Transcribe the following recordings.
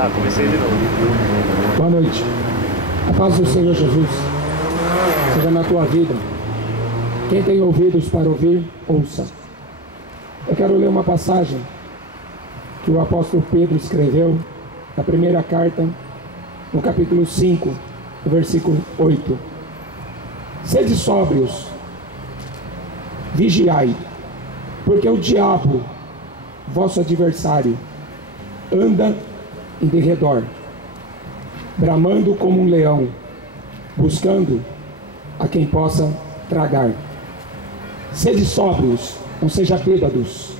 Tá, comecei de novo. Boa noite. A paz do Senhor Jesus seja na tua vida. Quem tem ouvidos para ouvir, ouça. Eu quero ler uma passagem que o apóstolo Pedro escreveu na primeira carta, no capítulo 5, no versículo 8. Sede sóbrios, vigiai, porque o diabo, vosso adversário, anda em derredor, bramando como um leão, buscando a quem possa tragar. Sede sóbrios, não seja bêbados.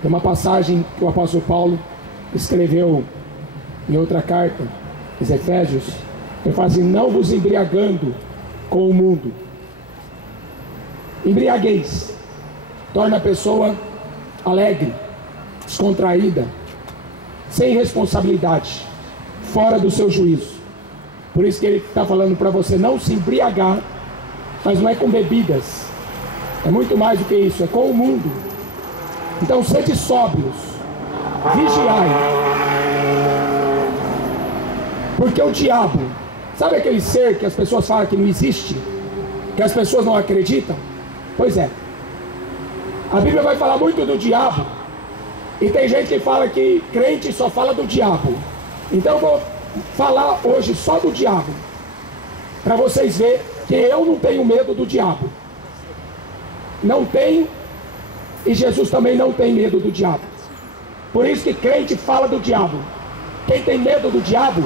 Tem uma passagem que o apóstolo Paulo escreveu em outra carta, os Efésios. Ele fala assim: não vos embriagando com o mundo. Embriaguez torna a pessoa alegre, descontraída, sem responsabilidade, fora do seu juízo. Por isso que ele está falando para você não se embriagar, mas não é com bebidas, é muito mais do que isso, é com o mundo. Então sede sóbrios, vigiai, porque o diabo, sabe aquele ser que as pessoas falam que não existe, que as pessoas não acreditam? Pois é, a Bíblia vai falar muito do diabo, e tem gente que fala que crente só fala do diabo. Então eu vou falar hoje só do diabo, para vocês verem que eu não tenho medo do diabo. Não tenho, e Jesus também não tem medo do diabo. Por isso que crente fala do diabo. Quem tem medo do diabo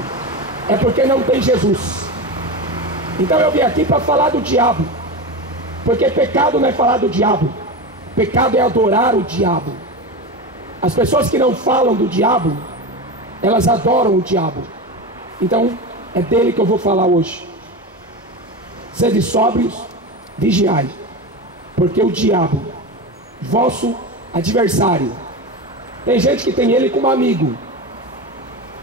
é porque não tem Jesus. Então eu vim aqui para falar do diabo, porque pecado não é falar do diabo, pecado é adorar o diabo. As pessoas que não falam do diabo, elas adoram o diabo. Então é dele que eu vou falar hoje. Sede sóbrios, vigiai, porque o diabo, vosso adversário, tem gente que tem ele como amigo,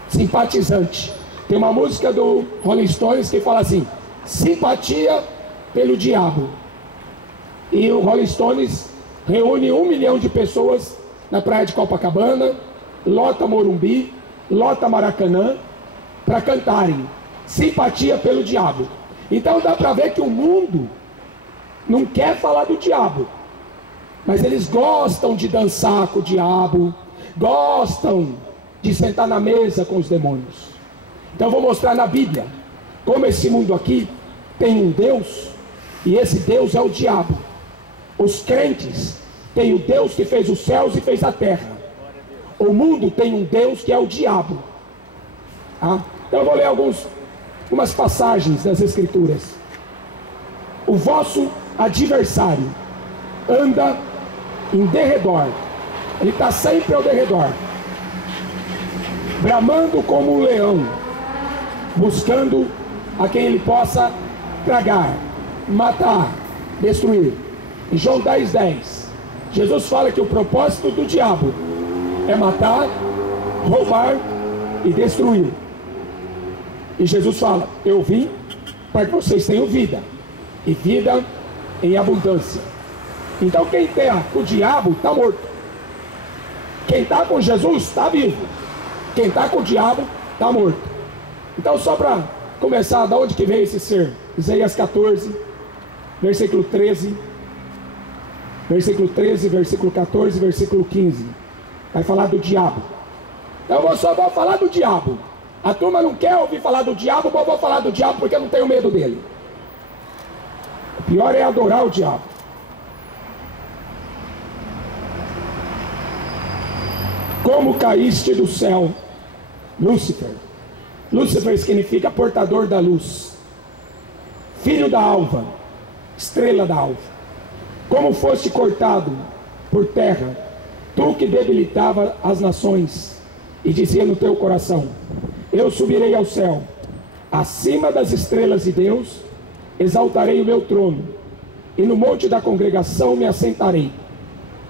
simpatizante. Tem uma música do Rolling Stones que fala assim: simpatia pelo diabo. E o Rolling Stones reúne 1 milhão de pessoas na praia de Copacabana, lota Morumbi, lota Maracanã, para cantarem simpatia pelo diabo. Então dá para ver que o mundo não quer falar do diabo, mas eles gostam de dançar com o diabo, gostam de sentar na mesa com os demônios. Então eu vou mostrar na Bíblia como esse mundo aqui tem um Deus, e esse Deus é o diabo. Os crentes têm o Deus que fez os céus e fez a terra. O mundo tem um Deus que é o diabo. Então eu vou ler algumas passagens das Escrituras. O vosso adversário anda em derredor, ele está sempre ao derredor, bramando como um leão, buscando a quem ele possa tragar, matar, destruir. Em João 10:10, Jesus fala que o propósito do diabo é matar, roubar e destruir. E Jesus fala: eu vim para que vocês tenham vida, e vida em abundância. Então quem está com o diabo está morto. Quem está com Jesus está vivo. Quem está com o diabo está morto. Então só para começar, da onde que veio esse ser? Isaías 14, versículo 13, versículo 13, versículo 14, versículo 15. Vai falar do diabo. Então eu só vou falar do diabo. A turma não quer ouvir falar do diabo, mas eu vou falar do diabo porque eu não tenho medo dele. O pior é adorar o diabo. Como caíste do céu, Lúcifer. Lúcifer significa portador da luz, filho da alva, estrela da alva. Como foste cortado por terra, tu que debilitava as nações, e dizia no teu coração: eu subirei ao céu, acima das estrelas de Deus, exaltarei o meu trono, e no monte da congregação me assentarei,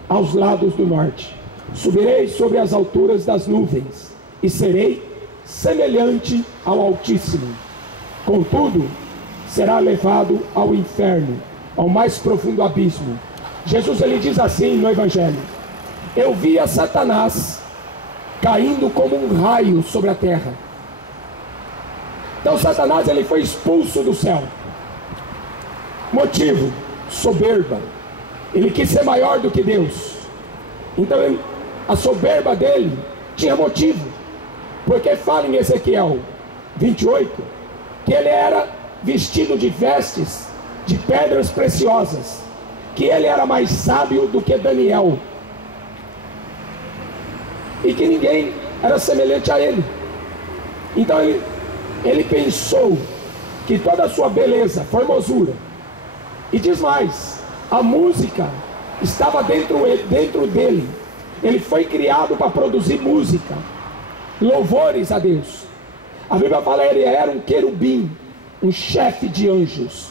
aos lados do norte. Subirei sobre as alturas das nuvens, e serei semelhante ao Altíssimo. Contudo, será levado ao inferno, ao mais profundo abismo. Jesus ele diz assim no Evangelho: eu via Satanás caindo como um raio sobre a terra. Então Satanás, ele foi expulso do céu. Motivo: soberba. Ele quis ser maior do que Deus. Então a soberba dele tinha motivo, porque fala em Ezequiel 28 que ele era vestido de vestes de pedras preciosas, que ele era mais sábio do que Daniel, e que ninguém era semelhante a ele. Então ele pensou que toda a sua beleza, formosura, e diz mais, a música estava dentro dele. Ele foi criado para produzir música, louvores a Deus. A Bíblia fala que ele era um querubim, um chefe de anjos.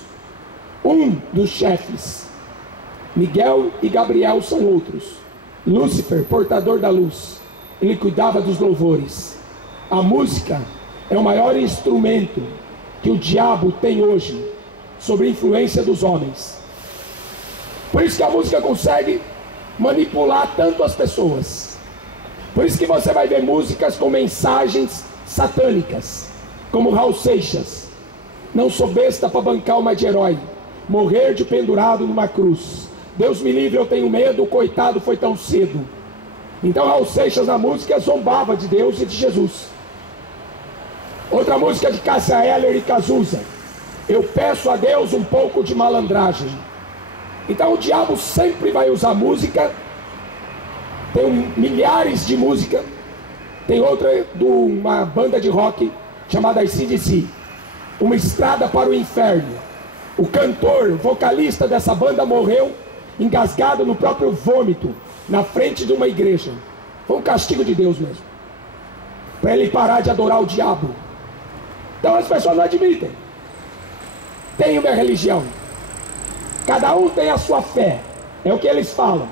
Um dos chefes, Miguel e Gabriel são outros. Lúcifer, portador da luz, ele cuidava dos louvores. A música é o maior instrumento que o diabo tem hoje sobre a influência dos homens. Por isso que a música consegue manipular tanto as pessoas. Por isso que você vai ver músicas com mensagens satânicas, como Raul Seixas: não sou besta para bancar uma de herói, morrer de pendurado numa cruz, Deus me livre, eu tenho medo, o coitado foi tão cedo. Então Raul Seixas na música zombava de Deus e de Jesus. Outra música de Cássia Eller e Cazuza: eu peço a Deus um pouco de malandragem. Então o diabo sempre vai usar música. Tem milhares de música. Tem outra de uma banda de rock chamada AC/DC, Uma Estrada para o Inferno. O cantor, vocalista dessa banda morreu engasgado no próprio vômito, na frente de uma igreja. Foi um castigo de Deus mesmo, para ele parar de adorar o diabo. Então as pessoas não admitem. Tem uma religião, cada um tem a sua fé, é o que eles falam.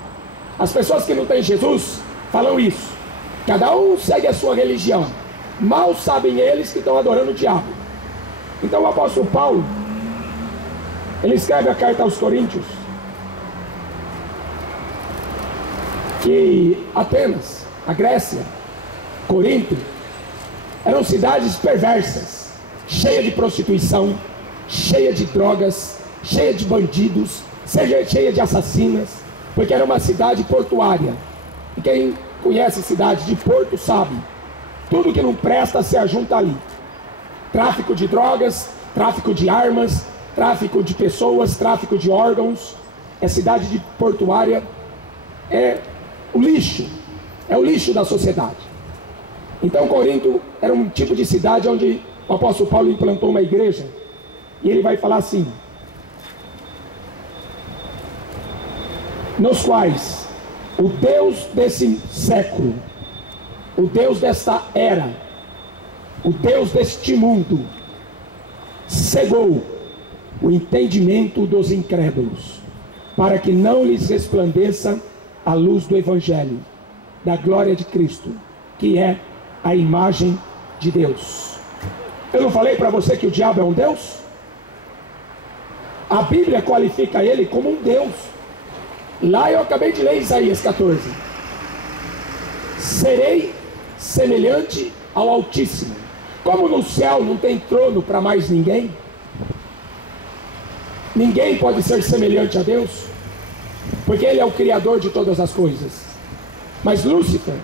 As pessoas que não têm Jesus falam isso. Cada um segue a sua religião. Mal sabem eles que estão adorando o diabo. Então o apóstolo Paulo, ele escreve a carta aos Coríntios que Atenas, a Grécia, Corinto, eram cidades perversas, cheias de prostituição, cheias de drogas, cheias de bandidos, cheia de assassinas, porque era uma cidade portuária. E quem conhece cidade de porto sabe, tudo que não presta se ajunta ali. Tráfico de drogas, tráfico de armas, tráfico de pessoas, tráfico de órgãos. É cidade de portuária, é o lixo da sociedade. Então Corinto era um tipo de cidade onde o apóstolo Paulo implantou uma igreja, e ele vai falar assim: nos quais o Deus desse século, o Deus desta era, o Deus deste mundo, cegou o entendimento dos incrédulos, para que não lhes resplandeça a luz do Evangelho, da glória de Cristo, que é a imagem de Deus. Eu não falei para você que o diabo é um Deus? A Bíblia qualifica ele como um Deus. Lá eu acabei de ler Isaías 14: serei semelhante ao Altíssimo. Como no céu não tem trono para mais ninguém, ninguém pode ser semelhante a Deus, porque Ele é o Criador de todas as coisas. Mas Lúcifer,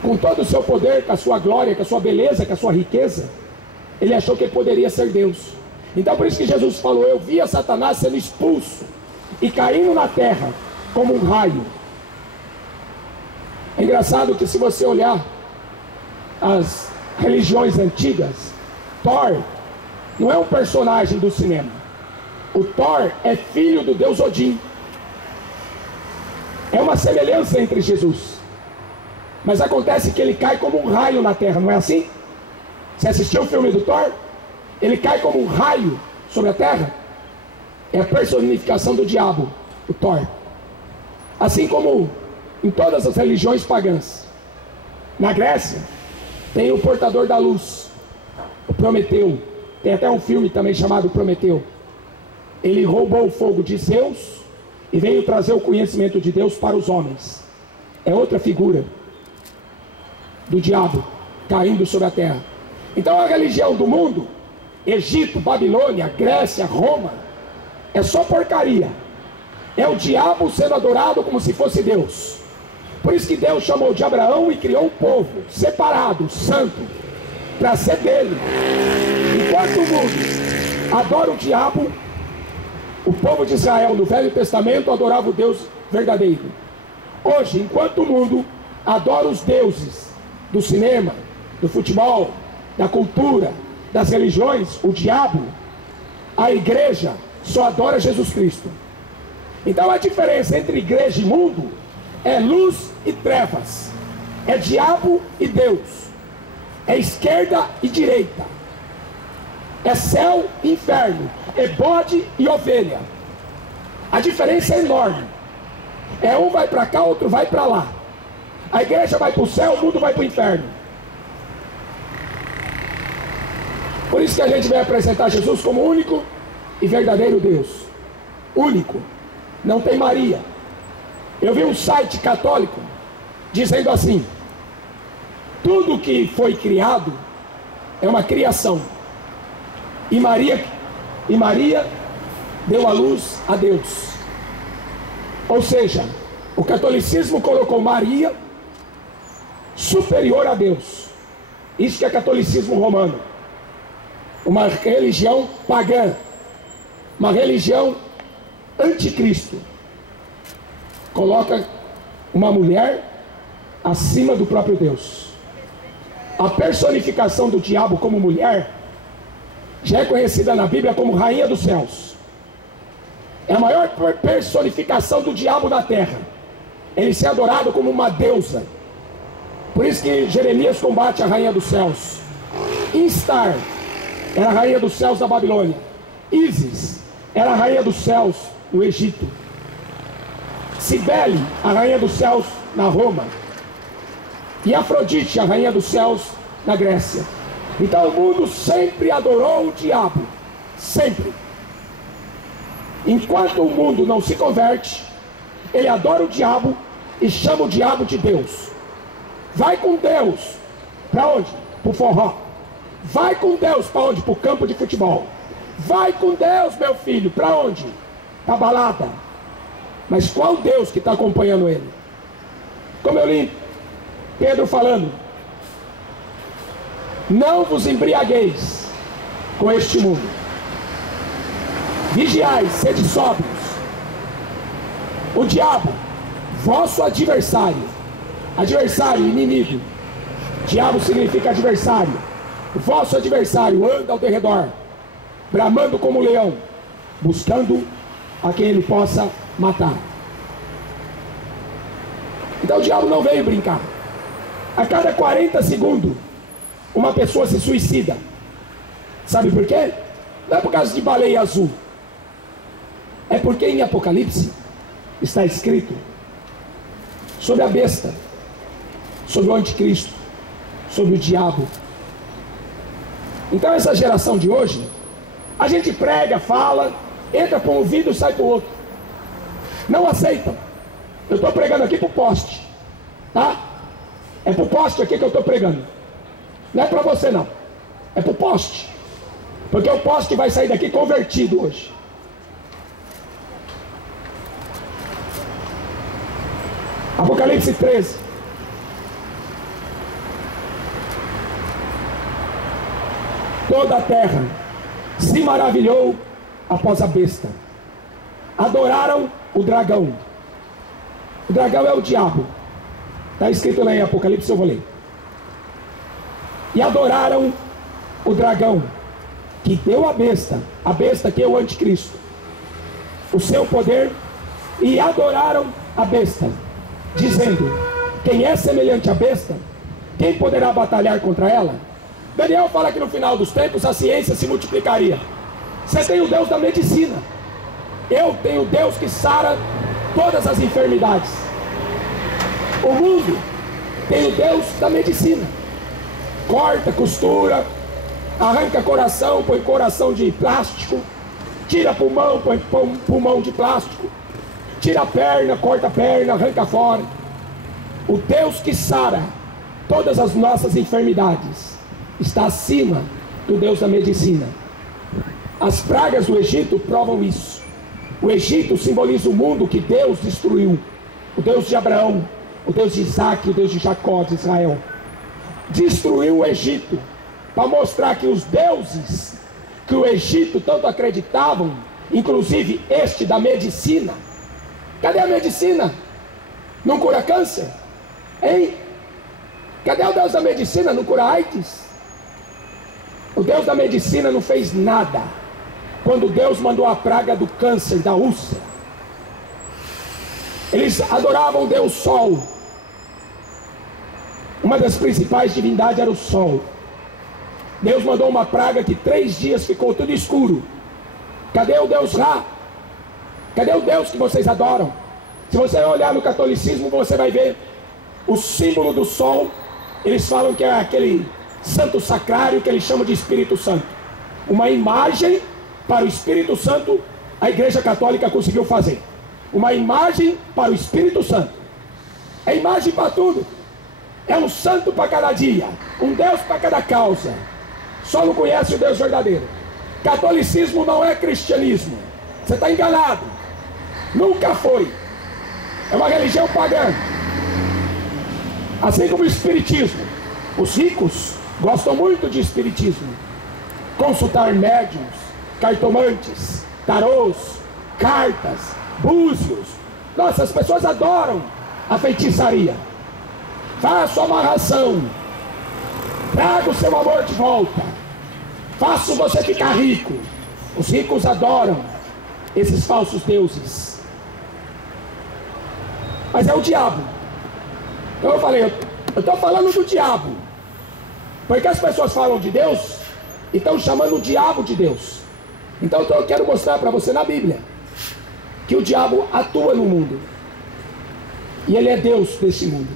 com todo o seu poder, com a sua glória, com a sua beleza, com a sua riqueza, ele achou que ele poderia ser Deus. Então por isso que Jesus falou: eu via Satanás sendo expulso e caindo na terra como um raio. É engraçado que, se você olhar as religiões antigas, Thor não é um personagem do cinema. O Thor é filho do deus Odin. É uma semelhança entre Jesus. Mas acontece que ele cai como um raio na terra, não é assim? Você assistiu o filme do Thor? Ele cai como um raio sobre a terra. É a personificação do diabo, o Thor. Assim como em todas as religiões pagãs. Na Grécia tem o portador da luz, o Prometeu. Tem até um filme também chamado Prometeu. Ele roubou o fogo de Zeus e veio trazer o conhecimento de Deus para os homens. É outra figura do diabo caindo sobre a terra. Então a religião do mundo, Egito, Babilônia, Grécia, Roma, é só porcaria. É o diabo sendo adorado como se fosse Deus. Por isso que Deus chamou de Abraão e criou um povo separado, santo, para ser dele. Enquanto o mundo adora o diabo, o povo de Israel no Velho Testamento adorava o Deus verdadeiro. Hoje, enquanto o mundo adora os deuses do cinema, do futebol, da cultura, das religiões, o diabo, a igreja só adora Jesus Cristo. Então a diferença entre igreja e mundo é luz e trevas, é diabo e Deus, é esquerda e direita, é céu e inferno, é bode e ovelha. A diferença é enorme. É um vai para cá, outro vai para lá. A igreja vai para o céu, o mundo vai para o inferno. Por isso que a gente vai apresentar Jesus como único e verdadeiro Deus. Único. Não tem Maria. Eu vi um site católico dizendo assim: tudo que foi criado é uma criação. E Maria deu a luz a Deus. Ou seja, o catolicismo colocou Maria superior a Deus. Isso que é catolicismo romano. Uma religião pagã, uma religião anticristo. Coloca uma mulher acima do próprio Deus. A personificação do diabo como mulher já é conhecida na Bíblia como rainha dos céus. É a maior personificação do diabo na terra. Ele se é adorado como uma deusa. Por isso que Jeremias combate a rainha dos céus. Instar era a rainha dos céus da Babilônia. Ísis era a rainha dos céus no Egito. Cibele, a rainha dos céus na Roma. E Afrodite, a rainha dos céus na Grécia. Então o mundo sempre adorou o diabo. Sempre. Enquanto o mundo não se converte, ele adora o diabo e chama o diabo de Deus. Vai com Deus. Para onde? Para o forró. Vai com Deus para onde? Para o campo de futebol. Vai com Deus, meu filho. Para onde? Para a balada. Mas qual Deus que está acompanhando ele? Como eu li Pedro falando: não vos embriagueis com este mundo. Vigiai, sede sóbrios. O diabo, vosso adversário. Adversário, inimigo. Diabo significa adversário. O vosso adversário anda ao derredor, bramando como um leão, buscando a quem ele possa matar. Então o diabo não veio brincar. A cada 40 segundos uma pessoa se suicida. Sabe por quê? Não é por causa de baleia azul. É porque em Apocalipse está escrito sobre a besta, sobre o anticristo, sobre o diabo. Então essa geração de hoje, a gente prega, fala, entra para um ouvido e sai para o outro. Não aceitam. Eu estou pregando aqui para o poste, tá? É para o poste aqui que eu estou pregando. Não é para você não. É para o poste. Porque o poste vai sair daqui convertido hoje. Apocalipse 13. Toda a terra se maravilhou após a besta. Adoraram o dragão. O dragão é o diabo. Está escrito lá em Apocalipse, eu vou ler. E adoraram o dragão, que deu a besta que é o anticristo, o seu poder, e adoraram a besta, dizendo: quem é semelhante à besta? Quem poderá batalhar contra ela? Daniel fala que no final dos tempos a ciência se multiplicaria. Você tem o Deus da medicina. Eu tenho o Deus que sara todas as enfermidades. O mundo tem o Deus da medicina. Corta, costura, arranca coração, põe coração de plástico, tira pulmão, põe pulmão de plástico, tira a perna, corta a perna, arranca fora. O Deus que sara todas as nossas enfermidades, está acima do Deus da medicina. As pragas do Egito provam isso. O Egito simboliza o mundo que Deus destruiu. O Deus de Abraão, o Deus de Isaac, o Deus de Jacó, de Israel. Destruiu o Egito para mostrar que os deuses que o Egito tanto acreditavam, inclusive este da medicina. Cadê a medicina? Não cura câncer? Hein? Cadê o Deus da medicina? Não cura AIDS? O Deus da medicina não fez nada quando Deus mandou a praga do câncer, da úlcera. Eles adoravam o Deus Sol. Uma das principais divindades era o Sol. Deus mandou uma praga que 3 dias ficou tudo escuro. Cadê o Deus Ra? Cadê o Deus que vocês adoram? Se você olhar no catolicismo, você vai ver o símbolo do Sol. Eles falam que é aquele santo sacrário que eles chamam de Espírito Santo. Uma imagem para o Espírito Santo, a Igreja Católica conseguiu fazer. Uma imagem para o Espírito Santo. É imagem para tudo. É um santo para cada dia, um Deus para cada causa. Só não conhece o Deus verdadeiro. Catolicismo não é cristianismo. Você está enganado. Nunca foi. É uma religião pagã. Assim como o espiritismo. Os ricos gostam muito de espiritismo. Consultar médiuns, cartomantes, tarôs, cartas, búzios. Nossa, as pessoas adoram a feitiçaria. Faça a amarração. Traga o seu amor de volta. Faça você ficar rico. Os ricos adoram esses falsos deuses. Mas é o diabo. Então eu falei, eu estou falando do diabo. Porque as pessoas falam de Deus e estão chamando o diabo de Deus. Então eu quero mostrar para você na Bíblia que o diabo atua no mundo. E ele é Deus desse mundo.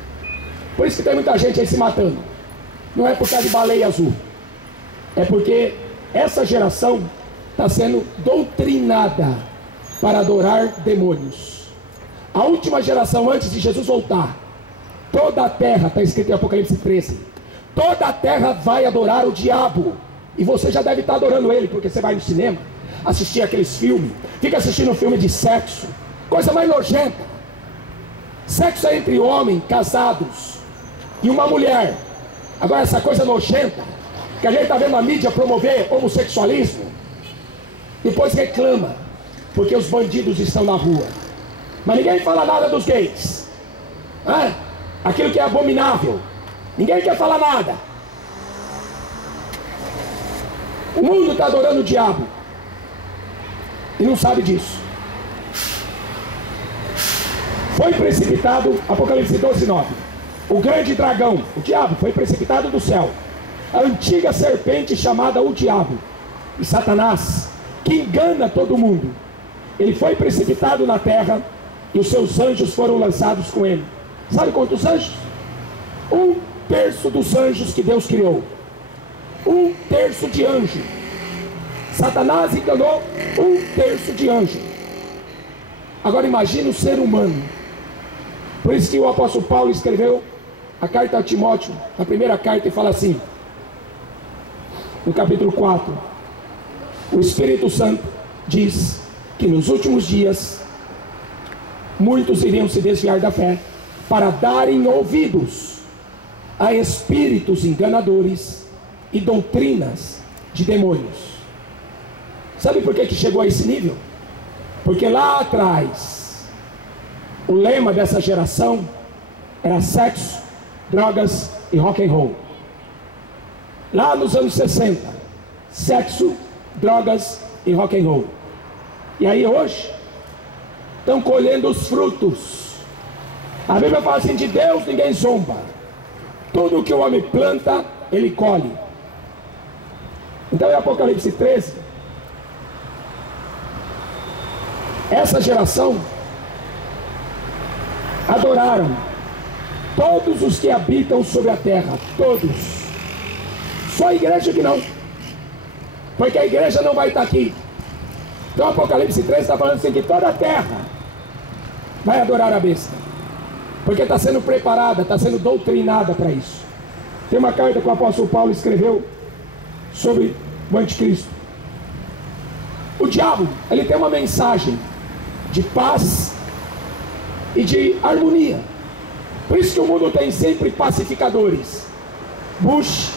Por isso que tem muita gente aí se matando. Não é por causa de baleia azul. É porque essa geração está sendo doutrinada para adorar demônios. A última geração antes de Jesus voltar, toda a terra, está escrito em Apocalipse 13, toda a terra vai adorar o diabo. E você já deve estar adorando ele, porque você vai no cinema assistir aqueles filmes, fica assistindo um filme de sexo, coisa mais nojenta. Sexo é entre homens casados e uma mulher. Agora essa coisa nojenta que a gente está vendo a mídia promover homossexualismo, depois reclama porque os bandidos estão na rua, mas ninguém fala nada dos gays. Aquilo que é abominável, ninguém quer falar nada. O mundo está adorando o diabo e não sabe disso. Foi precipitado, Apocalipse 12:9. O grande dragão, o diabo, foi precipitado do céu. A antiga serpente chamada o diabo e Satanás, que engana todo mundo. Ele foi precipitado na terra e os seus anjos foram lançados com ele. Sabe quantos anjos? 1/3 dos anjos que Deus criou. 1/3 de anjo. Satanás enganou 1/3 de anjo. Agora imagine o ser humano. Por isso que o apóstolo Paulo escreveu a carta a Timóteo, a primeira carta, e fala assim, no capítulo 4, o Espírito Santo diz que nos últimos dias muitos iriam se desviar da fé para darem ouvidos a espíritos enganadores e doutrinas de demônios. Sabe por que chegou a esse nível? Porque lá atrás o lema dessa geração era sexo, drogas e rock and roll. Lá nos anos 60, sexo, drogas e rock and roll. E aí hoje estão colhendo os frutos. A Bíblia fala assim: de Deus ninguém zomba. Tudo que o homem planta, ele colhe. Então em Apocalipse 13, essa geração adoraram todos os que habitam sobre a terra, todos. Só a igreja que não, porque a igreja não vai estar aqui. Então Apocalipse 13 está falando assim, que toda a terra vai adorar a besta, porque está sendo preparada, está sendo doutrinada para isso. Tem uma carta que o apóstolo Paulo escreveu sobre o anticristo. O diabo, ele tem uma mensagem de paz e de harmonia. Por isso que o mundo tem sempre pacificadores. Bush,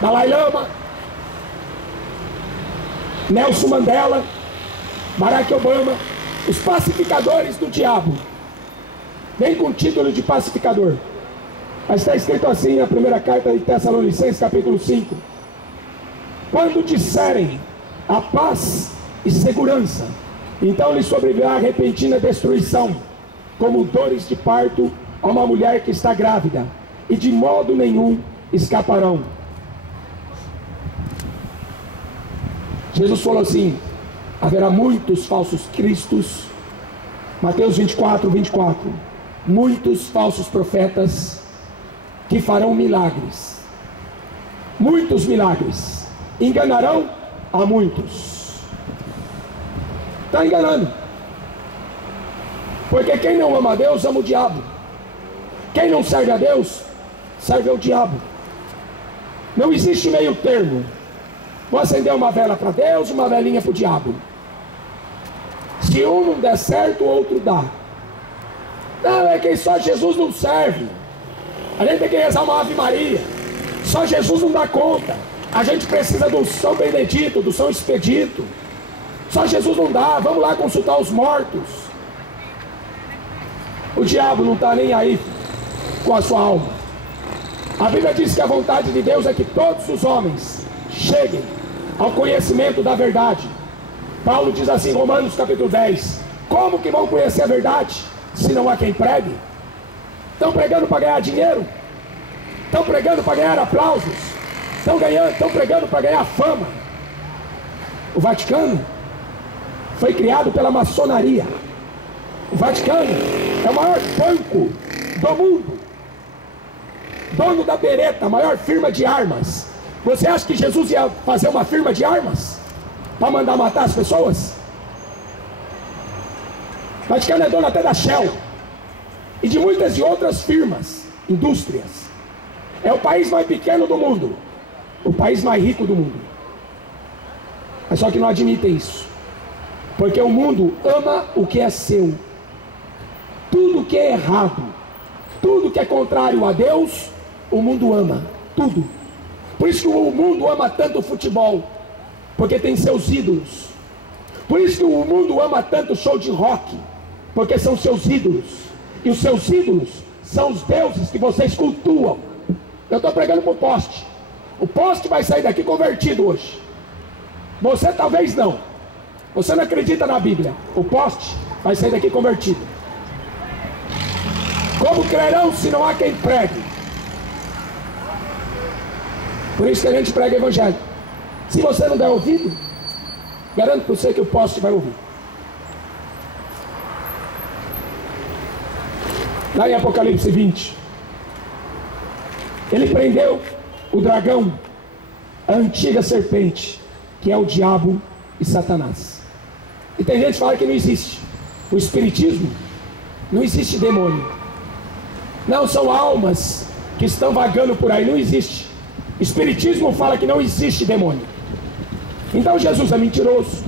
Dalai Lama, Nelson Mandela, Barack Obama, os pacificadores do diabo. Vem com o título de pacificador. Mas está escrito assim na primeira carta de Tessalonicenses, capítulo 5. Quando disserem a paz e segurança, então lhes sobrevirá repentina destruição, como dores de parto a uma mulher que está grávida, e de modo nenhum escaparão. Jesus falou assim: haverá muitos falsos cristos, Mateus 24, 24, muitos falsos profetas que farão milagres, muitos milagres, enganarão a muitos. Está enganando, porque quem não ama a Deus ama o diabo. Quem não serve a Deus serve ao diabo. Não existe meio termo. Vou acender uma vela para Deus, uma velinha para o diabo. Se um não der certo, o outro dá. Não, é que só Jesus não serve. A gente tem que rezar uma Ave Maria. Só Jesus não dá conta. A gente precisa do São Benedito, do São Expedito. Só Jesus não dá. Vamos lá consultar os mortos. O diabo não está nem aí com a sua alma. A Bíblia diz que a vontade de Deus é que todos os homens cheguem ao conhecimento da verdade. Paulo diz assim em Romanos capítulo 10: como que vão conhecer a verdade se não há quem pregue? Estão pregando para ganhar dinheiro? Estão pregando para ganhar aplausos? Estão pregando para ganhar fama? O Vaticano foi criado pela maçonaria. O Vaticano é o maior banco do mundo, dono da Beretta, a maior firma de armas. Você acha que Jesus ia fazer uma firma de armas para mandar matar as pessoas? O Vaticano é dono até da Shell e de muitas e outras firmas, indústrias. É o país mais pequeno do mundo, o país mais rico do mundo. Mas só que não admitem isso, porque o mundo ama o que é seu. Tudo que é errado, tudo que é contrário a Deus, o mundo ama, tudo. Por isso que o mundo ama tanto o futebol, porque tem seus ídolos. Por isso que o mundo ama tanto o show de rock, porque são seus ídolos. E os seus ídolos são os deuses que vocês cultuam. Eu estou pregando para o poste. O poste vai sair daqui convertido hoje. Você talvez não. Você não acredita na Bíblia. O poste vai sair daqui convertido. Como crerão se não há quem pregue? Por isso que a gente prega o evangelho. Se você não der ouvido, garanto para você que o poste vai ouvir. Lá em Apocalipse 20, ele prendeu o dragão, a antiga serpente, que é o diabo e Satanás. E tem gente que fala que não existe. O espiritismo, não existe demônio. Não, são almas que estão vagando por aí, não existe. Espiritismo fala que não existe demônio. Então Jesus é mentiroso,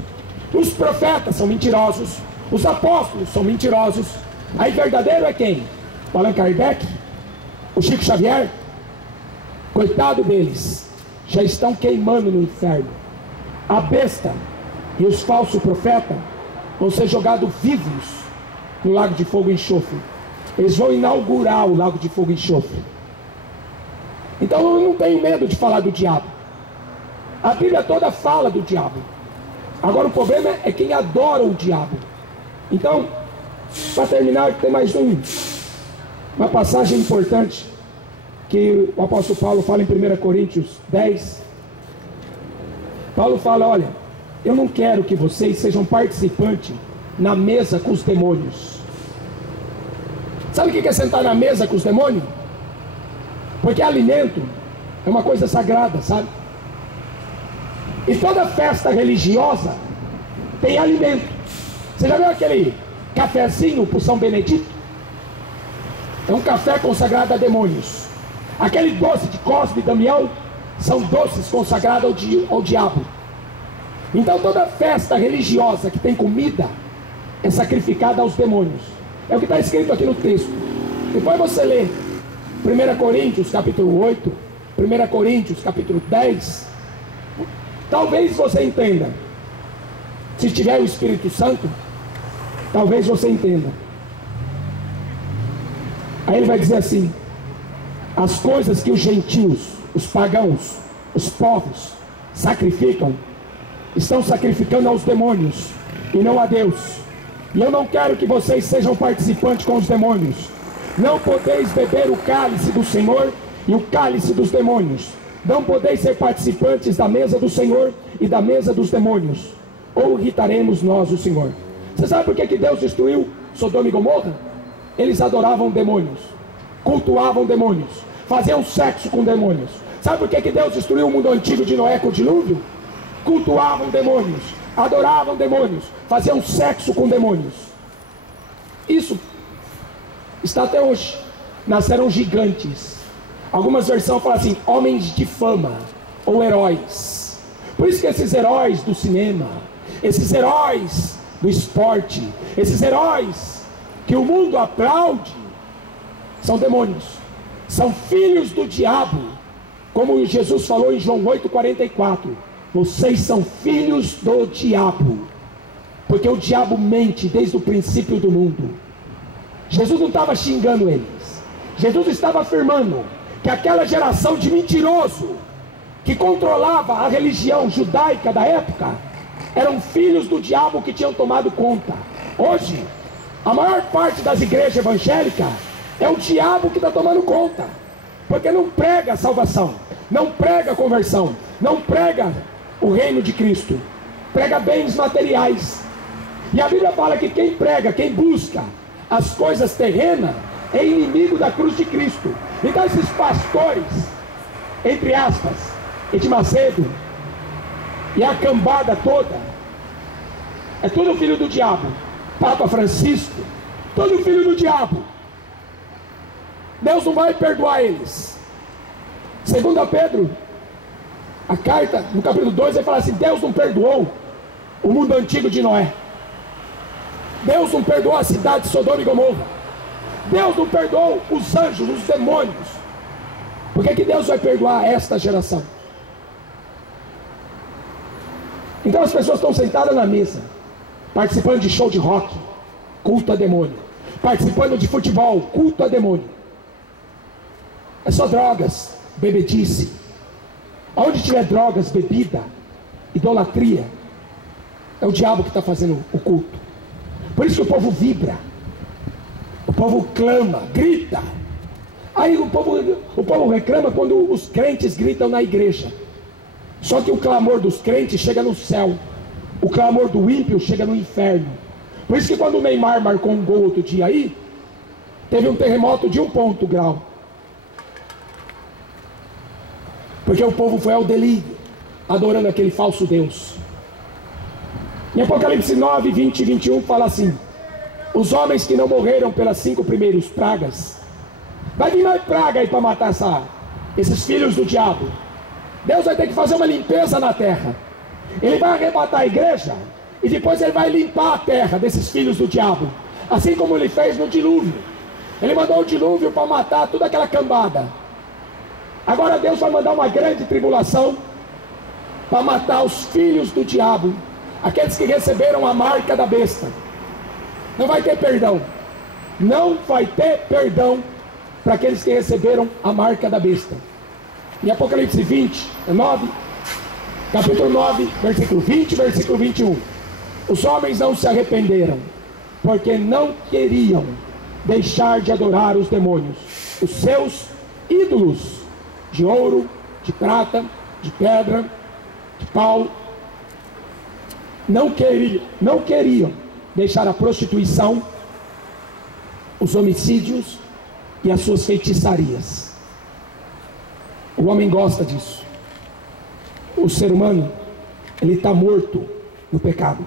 os profetas são mentirosos, os apóstolos são mentirosos. Aí verdadeiro é quem? O Allan Kardec, o Chico Xavier. Coitado deles, já estão queimando no inferno. A besta e os falsos profetas vão ser jogados vivos no lago de fogo e enxofre. Eles vão inaugurar o lago de fogo e enxofre. Então eu não tenho medo de falar do diabo. A Bíblia toda fala do diabo. Agora o problema é quem adora o diabo. Então, para terminar, tem mais uma passagem importante que o apóstolo Paulo fala em 1 Coríntios 10. Paulo fala: olha, eu não quero que vocês sejam participantes na mesa com os demônios. Sabe o que é sentar na mesa com os demônios? Porque alimento é uma coisa sagrada, sabe? E toda festa religiosa tem alimento. Você já viu aquele cafezinho para São Benedito? É um café consagrado a demônios. Aquele doce de Cosme e Damião são doces consagrados ao diabo. Então toda festa religiosa que tem comida é sacrificada aos demônios. É o que está escrito aqui no texto. Depois você lê 1 Coríntios capítulo 8, 1 Coríntios capítulo 10. Talvez você entenda. Se tiver o Espírito Santo, talvez você entenda. Aí ele vai dizer assim: as coisas que os gentios, os pagãos, os povos sacrificam, estão sacrificando aos demônios e não a Deus. E eu não quero que vocês sejam participantes com os demônios. Não podeis beber o cálice do Senhor e o cálice dos demônios. Não podeis ser participantes da mesa do Senhor e da mesa dos demônios, ou irritaremos nós o Senhor. Você sabe por que Deus destruiu Sodoma e Gomorra? Eles adoravam demônios, cultuavam demônios, faziam sexo com demônios. Sabe por que Deus destruiu o mundo antigo de Noé com o dilúvio? Cultuavam demônios, adoravam demônios, faziam sexo com demônios. Isso está até hoje. Nasceram gigantes. Algumas versões falam assim, homens de fama, ou heróis. Por isso que esses heróis do cinema, esses heróis do esporte, esses heróis que o mundo aplaude, são demônios, são filhos do diabo. Como Jesus falou em João 8,44, vocês são filhos do diabo, porque o diabo mente desde o princípio do mundo. Jesus não estava xingando eles, Jesus estava afirmando que aquela geração de mentiroso que controlava a religião judaica da época eram filhos do diabo que tinham tomado conta. Hoje, a maior parte das igrejas evangélicas é o diabo que está tomando conta, porque não prega salvação, não prega conversão, não prega o reino de Cristo, prega bens materiais. E a Bíblia fala que quem prega, quem busca as coisas terrenas, é inimigo da cruz de Cristo. Então esses pastores, entre aspas, Edir Macedo e a cambada toda, é tudo filho do diabo. Papa Francisco, todo filho do diabo. Deus não vai perdoar eles. 2 Pedro, a carta, no capítulo 2, ele fala assim: Deus não perdoou o mundo antigo de Noé. Deus não perdoou a cidade de Sodoma e Gomorra. Deus não perdoou os anjos, os demônios. Por que Deus vai perdoar esta geração? Então as pessoas estão sentadas na mesa, participando de show de rock, culto a demônio. Participando de futebol, culto a demônio. É só drogas, bebedice. Onde tiver drogas, bebida, idolatria, é o diabo que está fazendo o culto. Por isso que o povo vibra, o povo clama, grita. Aí o povo reclama quando os crentes gritam na igreja. Só que o clamor dos crentes chega no céu, o clamor do ímpio chega no inferno. Por isso que quando o Neymar marcou um gol outro dia aí, teve um terremoto de 1 grau. Porque o povo foi ao delírio, adorando aquele falso Deus. Em Apocalipse 9, 20 e 21 fala assim: os homens que não morreram pelas 5 primeiras pragas, vai vir mais praga aí para matar esses filhos do diabo. Deus vai ter que fazer uma limpeza na terra. Ele vai arrebatar a igreja e depois ele vai limpar a terra desses filhos do diabo, assim como ele fez no dilúvio. Ele mandou o dilúvio para matar toda aquela cambada. Agora Deus vai mandar uma grande tribulação para matar os filhos do diabo, aqueles que receberam a marca da besta. Não vai ter perdão. Não vai ter perdão para aqueles que receberam a marca da besta. Em Apocalipse 9, capítulo 9, versículo 20, versículo 21. Os homens não se arrependeram, porque não queriam deixar de adorar os demônios, os seus ídolos, de ouro, de prata, de pedra, de pau. Não queriam deixar a prostituição, os homicídios e as suas feitiçarias. O homem gosta disso. O ser humano, ele está morto no pecado.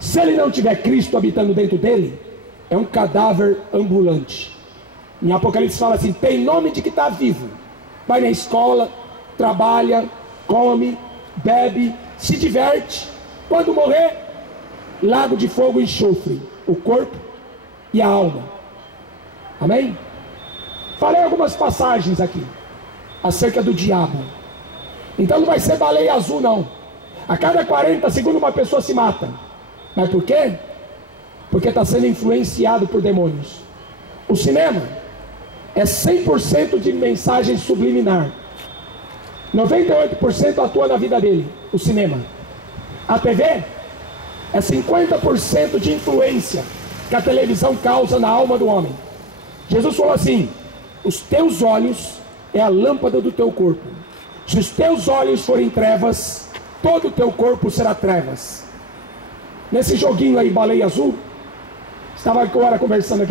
Se ele não tiver Cristo habitando dentro dele, é um cadáver ambulante. Em Apocalipse fala assim: tem nome de que está vivo. Vai na escola, trabalha, come, bebe, se diverte. Quando morrer, lago de fogo e enxofre, o corpo e a alma. Amém? Falei algumas passagens aqui acerca do diabo. Então não vai ser baleia azul, não. A cada 40 segundos uma pessoa se mata. Mas por quê? Porque está sendo influenciado por demônios. O cinema é 100% de mensagem subliminar. 98% atua na vida dele, o cinema. A TV é 50% de influência que a televisão causa na alma do homem. Jesus falou assim: os teus olhos é a lâmpada do teu corpo. Se os teus olhos forem trevas, todo o teu corpo será trevas. Nesse joguinho aí, baleia azul, estava agora conversando aqui